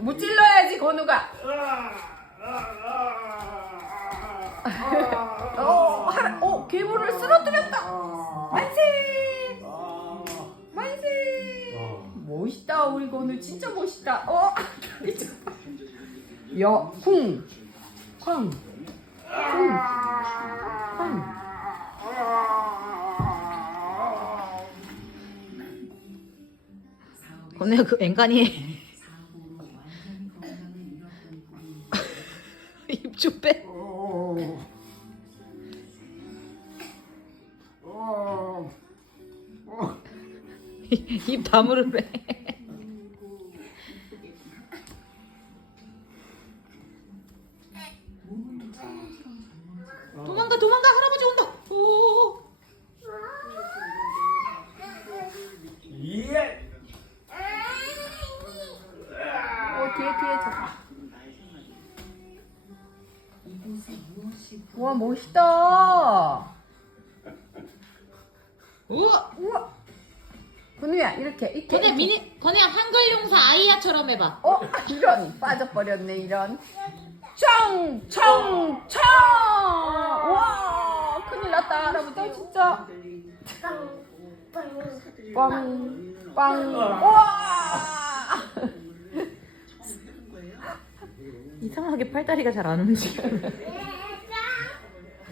무찔러야지 건우가. 어, 하라, 어, 괴물을 쓰러뜨렸다. 만세! 만세! 멋있다, 우리 건우 진짜 멋있다. 어, 다리 좀 봐. 야, 쿵, 쾅, 쿵, 쾅. 건우야 그 앵간히 좀 빼. 입 다물으 빼. 도망가 도망가 할아버지 온다. 오. 예. 어, 뒤에, 뒤에 저. 와, 멋있다. 우와. 우와. 건우야, 이렇게, 이렇게. 건우야 이렇게. 미니 건우야 한글 용사 아이야처럼 해봐. 어, 이런 빠져버렸네 이런. 청, 청, 청. 와, 큰일 났다 할아버지 진짜. 빵, 빵. 와. 이상하게 팔다리가 잘 안 움직여.